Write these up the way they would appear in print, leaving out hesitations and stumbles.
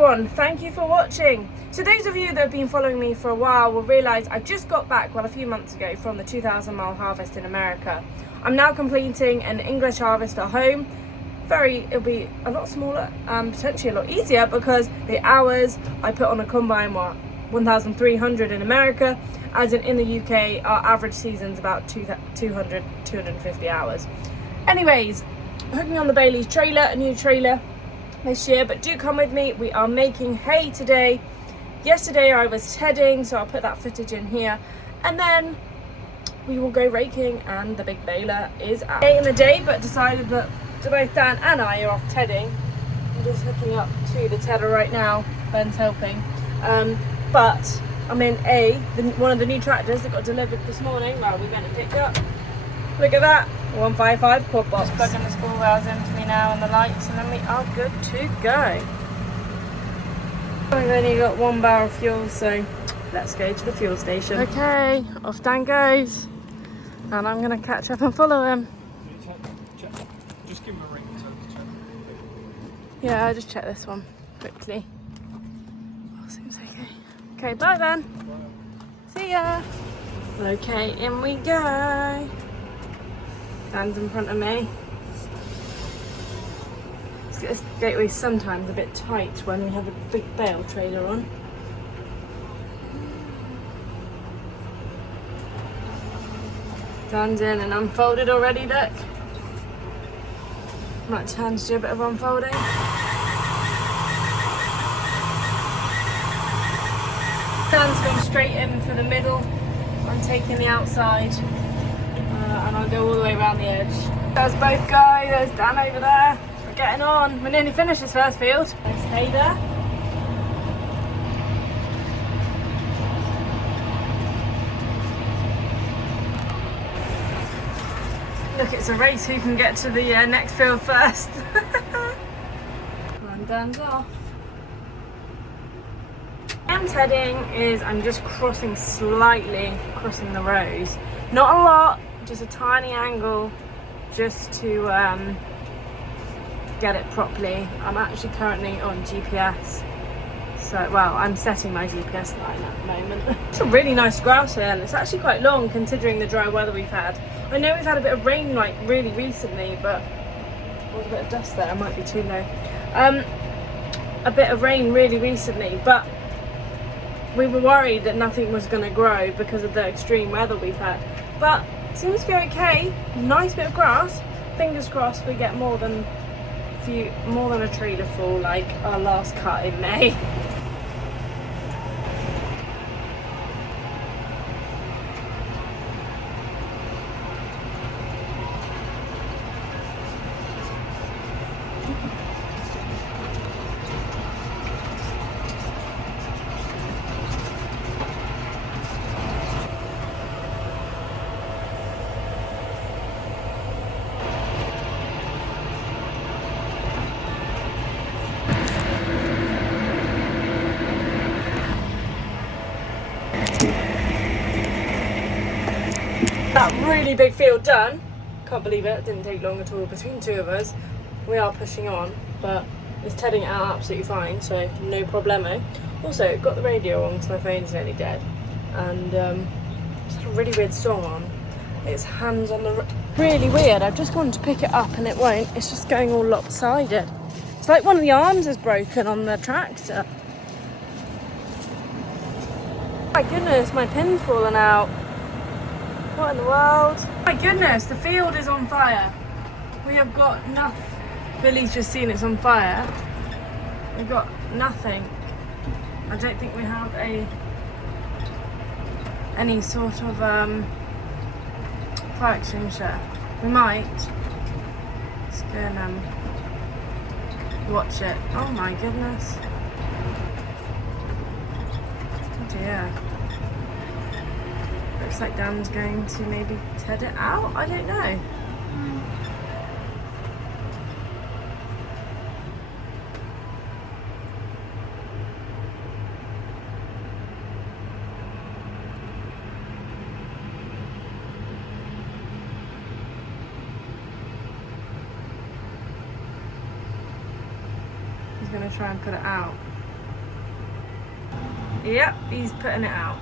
everyone, thank you for watching. So those of you that have been following me for a while will realise I just got back, well, a few months ago from the 2,000-mile harvest in America. I'm now completing an English harvest at home. It'll be a lot smaller and potentially a lot easier because the hours I put on a combine were 1,300 in America, as in the UK our average season's about 250 hours. Anyways, hooking on the Bailey's trailer, a new trailer this year, but do come with me. We are making hay today. Yesterday I was tedding, so I'll put that footage in here, and then we will go raking and the big baler is out. Late in the day, but decided that both Dan and I are off tedding. I'm just hooking up to the tedder right now. Ben's helping, but I'm in one of the new tractors that got delivered this morning. Well, we went and picked up. Look at that, 155 quad box. Just plugging the school rails into me now and the lights, and then we are good to go. We've only got 1 barrel of fuel, so let's go to the fuel station. Okay, off Dan goes, and I'm going to catch up and follow him. Just give him a ring and tell him to check. Yeah, I'll just check this one quickly. Oh, seems okay. Okay, bye then. Bye. See ya. Okay, in we go. Dan's in front of me. This gateway's sometimes a bit tight when we have a big bale trailer on. Dan's in and unfolded already, look. Might chance to do a bit of unfolding. Dan's gone straight in for the middle. I'm taking the outside, and I'll go all the way around the edge. There's both go, there's Dan over there. We're getting on. We're nearly finished this first field. There's hay there. Look, it's a race who can get to the next field first. And Dan's off. I'm tedding I'm just crossing the rows. Not a lot, just a tiny angle, just to get it properly. I'm actually currently on GPS. So, well, I'm setting my GPS line at the moment. It's a really nice grass here, and it's actually quite long considering the dry weather we've had. I know we've had a bit of rain like really recently, but there's a bit of dust there, I might be too low. A bit of rain really recently, but we were worried that nothing was going to grow because of the extreme weather we've had. But it seems to be okay. Nice bit of grass. Fingers crossed we get more than a trailer full like our last cut in May. That really big field done. Can't believe it didn't take long at all between two of us. We are pushing on, but it's tedding it out absolutely fine, so no problemo. Also, got the radio on because my phone's nearly dead, and it's got a really weird song on. It's Hands on the really weird. I've just gone to pick it up and it won't. It's just going all lopsided. It's like one of the arms is broken on the tractor. My goodness, my pin's fallen out. What in the world? My goodness, the field is on fire. We have got nothing. Billy's just seen it's on fire. We've got nothing. I don't think we have any sort of fire extinguisher. We might. Let's go and watch it. Oh my goodness. Oh dear. Looks like Dan's going to maybe ted it out. I don't know. He's going to try and put it out. Yep, he's putting it out.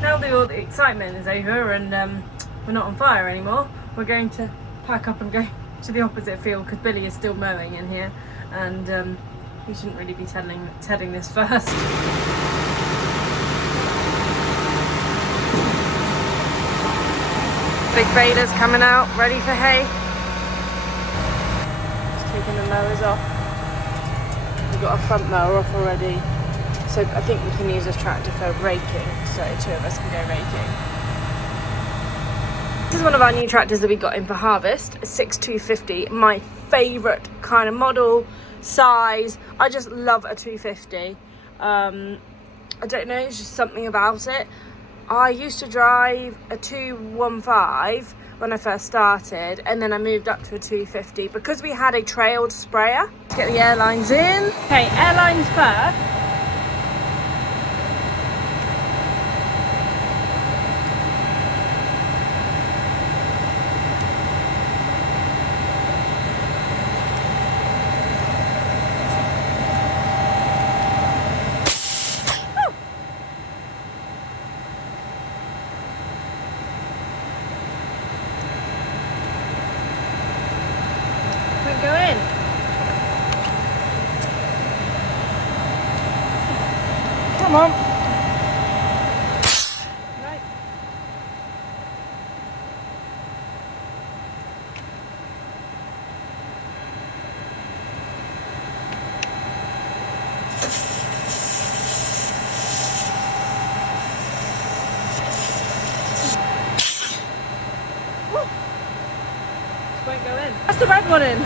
Now that all the excitement is over and we're not on fire anymore, we're going to pack up and go to the opposite field because Billy is still mowing in here, and we shouldn't really be tedding this first. Big baler's coming out, ready for hay. Just taking the mowers off. We've got our front mower off already, so I think we can use this tractor for raking, so 2 of us can go raking. This is one of our new tractors that we got in for harvest, a 6250, my favourite kind of model, size. I just love a 250. I don't know, it's just something about it. I used to drive a 215 when I first started, and then I moved up to a 250 because we had a trailed sprayer. Let's get the airlines in. Okay, airlines first. Go in. Come on. Right. Woo. This won't go in. That's the red one in.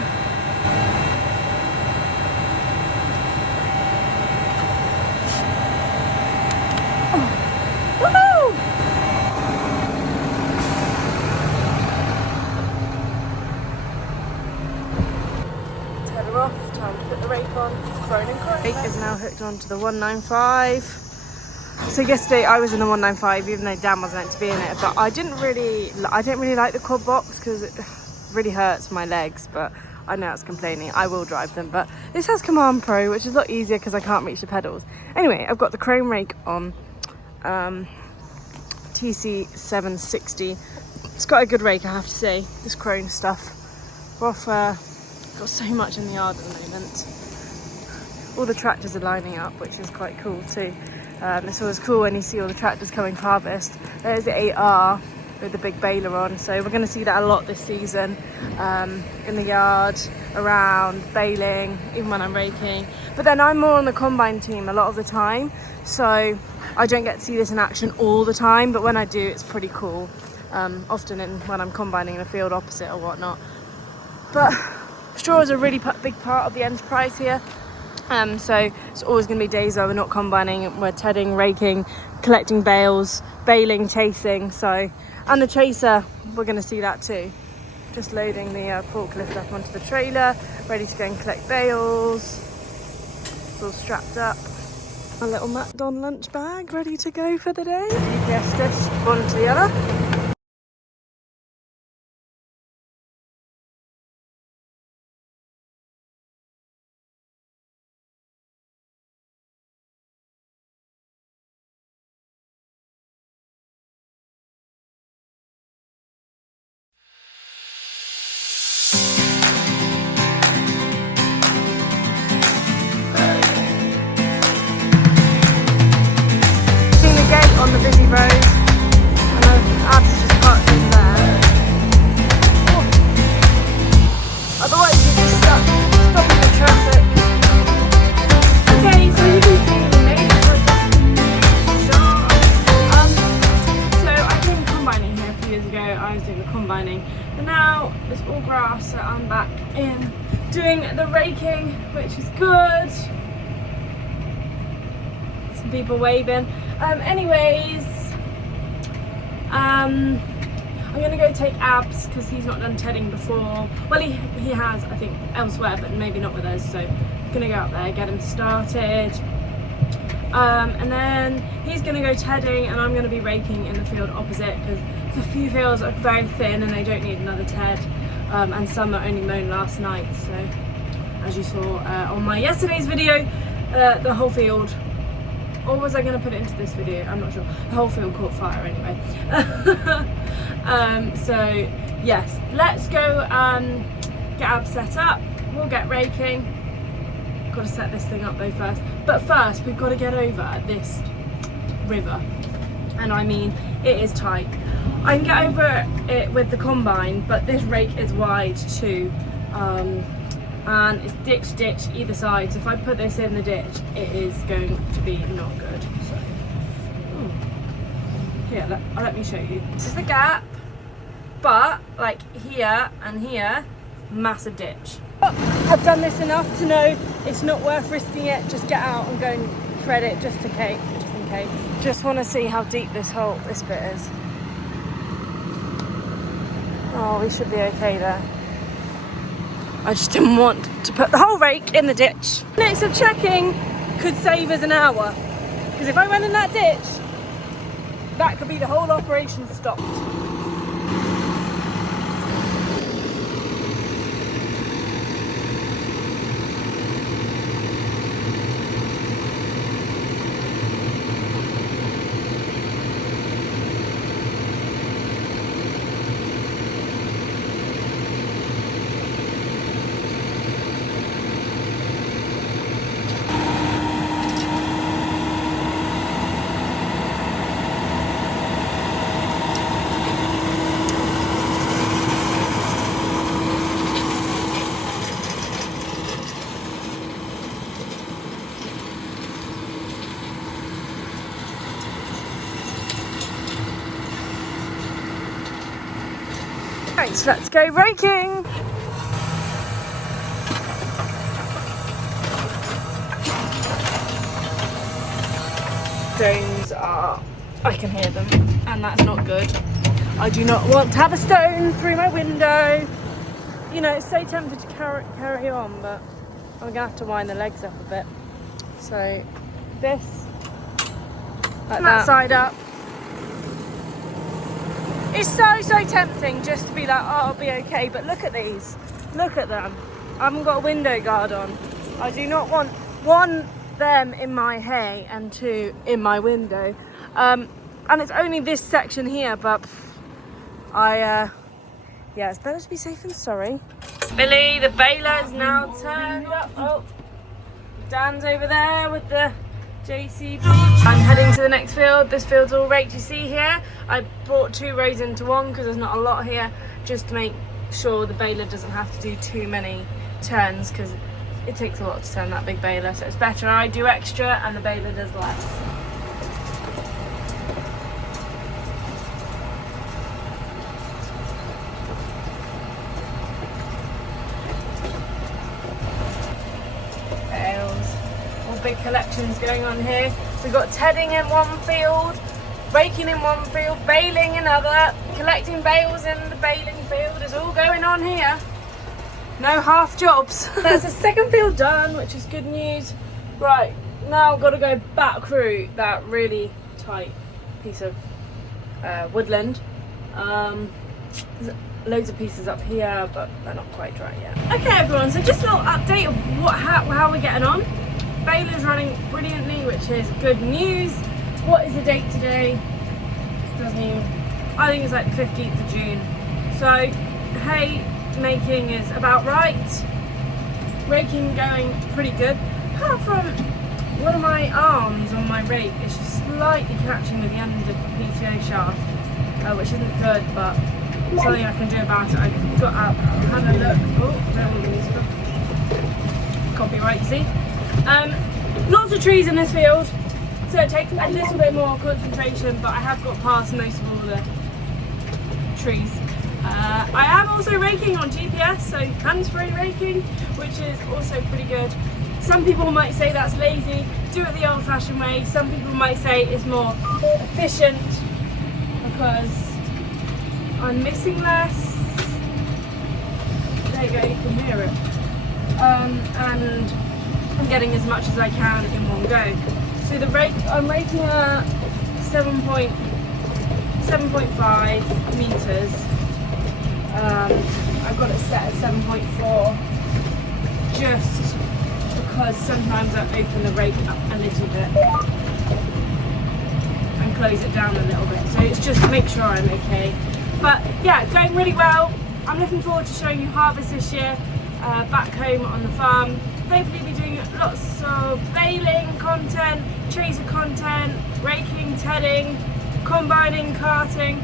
Off, time to put the rake on. Krone is now hooked onto the 195. So yesterday I was in the 195, even though Dan wasn't meant to be in it. But I didn't really like the quad box because it really hurts my legs. But I know it's complaining. I will drive them. But this has Command Pro, which is a lot easier because I can't reach the pedals. Anyway, I've got the Krone rake on, TC760. It's got a good rake, I have to say. This Krone stuff. We're off. Got so much in the yard at the moment. All the tractors are lining up, which is quite cool too. It's always cool when you see all the tractors coming to harvest. There's the 8R with the big baler on, so we're going to see that a lot this season, in the yard, around, baling, even when I'm raking. But then I'm more on the combine team a lot of the time, so I don't get to see this in action all the time, but when I do, it's pretty cool. Often when I'm combining in a field opposite or whatnot. But straw is a really big part of the enterprise here, so it's always going to be days where we're not combining, we're tedding, raking, collecting bales, baling, chasing. So, and the chaser, we're going to see that too. Just loading the forklift up onto the trailer, ready to go and collect bales. It's all strapped up. A little Macdon lunch bag ready to go for the day. GPS disc, one to the other. On the busy road, and the abs just parked in there. Oh. Otherwise you're just stopping the traffic. Okay, so you can see we made it for a start. So I came combining here a few years ago. I was doing the combining, and now it's all grass, so I'm back in doing the raking, which is good. Some people waving. Anyways, I'm gonna go take Abs because he's not done tedding before. Well, he has, I think, elsewhere, but maybe not with us. So I'm gonna go out there, get him started. And then he's going to go tedding and I'm going to be raking in the field opposite, because the few fields are very thin and they don't need another ted, and some are only mown last night. So as you saw on my yesterday's video, the whole field, or was I going to put it into this video? I'm not sure. The whole field caught fire anyway. So yes, let's go get Ab set up. We'll get raking. Got to set this thing up though first. But first we've got to get over this river. And I mean, it is tight. I can get over it with the combine, but this rake is wide too. And it's ditch either side. So if I put this in the ditch, it is going to be not good. So, here, let me show you. This is the gap, but like here and here, massive ditch. I've done this enough to know it's not worth risking it. Just get out and go and thread it just in case. Just want to see how deep this bit is. Oh, we should be okay there. I just didn't want to put the whole rake in the ditch. Minutes of checking could save us an hour. Because if I went in that ditch, that could be the whole operation stopped. Right, so let's go raking. Stones are, I can hear them, and that's not good. I do not want to have a stone through my window. You know, it's so tempted to carry on, but I'm gonna have to wind the legs up a bit. So this, like that side up. It's so tempting just to be like, oh, I'll be okay, but look at these. Look at them. I haven't got a window guard on. I do not want, one, them in my hay, and two, in my window. And it's only this section here, but yeah, it's better to be safe than sorry. Billy, the baler is now turned up. Oh, Dan's over there with the JCB. I'm heading to the next field. This field's all raked, you see here. I brought 2 rows into one because there's not a lot here, just to make sure the baler doesn't have to do too many turns, because it takes a lot to turn that big baler, so it's better I do extra and the baler does less. Big collections going on here. So we've got tedding in one field, raking in one field, baling in another, collecting bales in the baling field. Is all going on here. No half jobs. That's the second field done, which is good news. Right, now I've got to go back through that really tight piece of woodland. There's loads of pieces up here, but they're not quite dry yet. Okay everyone, so just a little update of how we're getting on. Baler's running brilliantly, which is good news. What is the date today? Doesn't even, I think it's like the 15th of June. So hay making is about right. Raking going pretty good. Apart from one of my arms on my rake is just slightly catching with the end of the PTO shaft, which isn't good, but something I can do about it. I've got out, had a look. Oh, don't want to copyright, see? Lots of trees in this field, so it takes a little bit more concentration, but I have got past most of all the trees. I am also raking on GPS, so hands-free raking, which is also pretty good. Some people might say that's lazy, do it the old-fashioned way. Some people might say it's more efficient because I'm missing less. There you go, you can hear it. And I'm getting as much as I can in one go. So the rake, I'm raking at 7.5 meters. I've got it set at 7.4 just because sometimes I open the rake up a little bit and close it down a little bit. So it's just to make sure I'm okay. But yeah, going really well. I'm looking forward to showing you harvest this year back home on the farm. Hopefully be doing lots of baling content, chaser content, raking, tedding, combining, carting.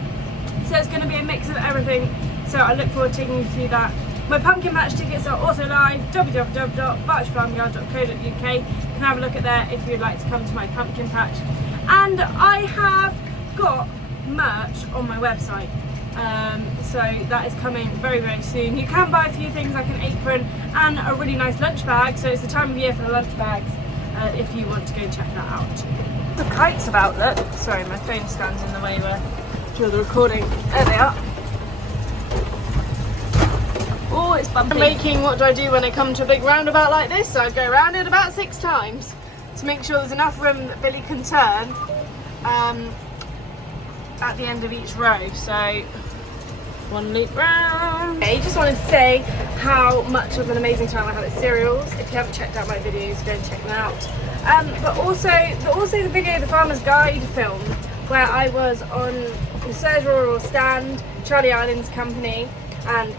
So it's going to be a mix of everything. So I look forward to taking you through that. My pumpkin patch tickets are also live, www.berkshirefarmyard.co.uk. You can have a look at there if you'd like to come to my pumpkin patch. And I have got merch on my website. So that is coming very, very soon. You can buy a few things like an apron and a really nice lunch bag. So it's the time of year for the lunch bags if you want to go check that out. The kites about, look. Sorry, my phone stands in the way where the recording. There they are. Oh, it's bumpy. Making, what do I do when I come to a big roundabout like this? So I go around it about 6 times to make sure there's enough room that Billy can turn at the end of each row. So 1 loop round. I just wanted to say how much of an amazing time I had at Cereals. If you haven't checked out my videos, go and check them out. But also the video, the Farmer's Guide film, where I was on the Surge Rural stand, Charlie Island's company, and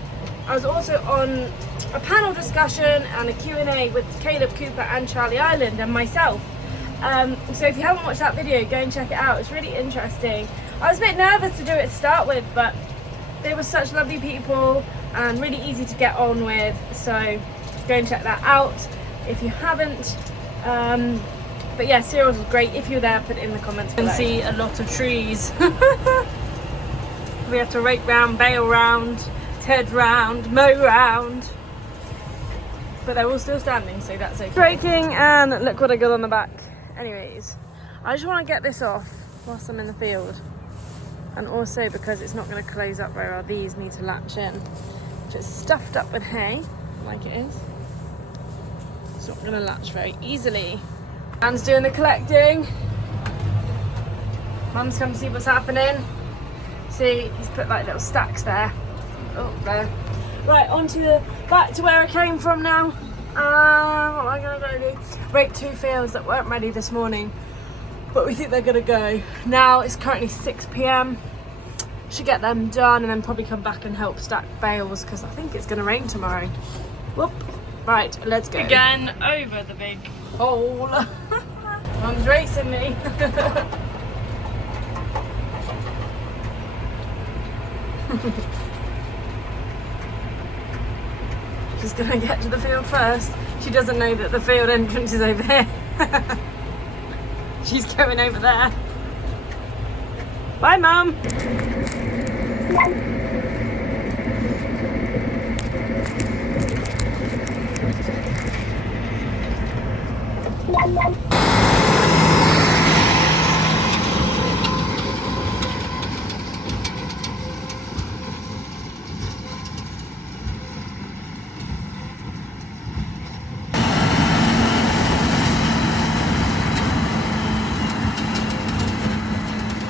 I was also on a panel discussion and a Q&A with Caleb Cooper and Charlie Island and myself. So if you haven't watched that video, go and check it out. It's really interesting. I was a bit nervous to do it to start with, but they were such lovely people and really easy to get on with. So go and check that out if you haven't. But yeah, Cereals was great. If you're there, put it in the comments below. You can see a lot of trees. We have to rake round, bale round, ted round, mow round. But they're all still standing, so that's okay. Raking, and look what I got on the back. Anyways, I just want to get this off whilst I'm in the field. And also because it's not going to close up very well, these need to latch in. Just stuffed up with hay, like it is. It's not going to latch very easily. Dan's doing the collecting. Mum's come to see what's happening. See, he's put like little stacks there. Oh, there. Right, back to where I came from now. What am I going to do? Rake 2 fields that weren't ready this morning, but we think they're going to go. Now it's currently 6 p.m. Should get them done and then probably come back and help stack bales because I think it's going to rain tomorrow. Whoop. Right, let's go. Again, over the big hole. Mum's racing me. She's gonna get to the field first. She doesn't know that the field entrance is over here. She's going over there. Bye, Mum.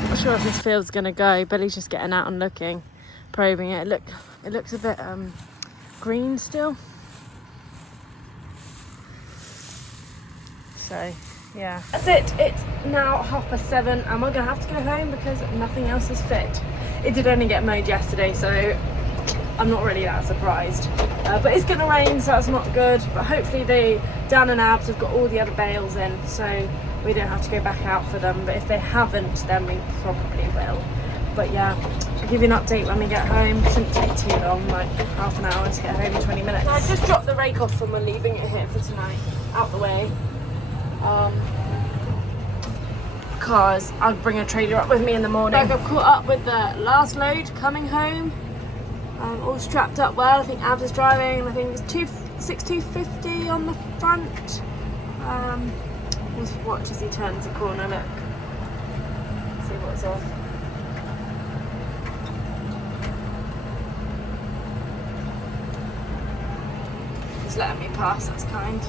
Not sure if this field's gonna go. Billy's just getting out and looking, probing it. Look, it looks a bit green still. So yeah, that's it. It's now 7:30 and we're gonna have to go home because nothing else is fit. It did only get mowed yesterday, so I'm not really that surprised. But it's gonna rain, so that's not good. But hopefully Dan and Abs have got all the other bales in, so we don't have to go back out for them. But if they haven't, then we probably will. But yeah, I'll give you an update when we get home. Shouldn't take too long, like half an hour to get home in 20 minutes. I just dropped the rake off and we're leaving it here for tonight, out the way. Because I'll bring a trailer up with me in the morning. Like I've caught up with the last load coming home. All strapped up well. I think Abs is driving. I think it's 6250 on the front. We'll watch as he turns the corner. Look, see what's off. He's letting me pass. That's kind.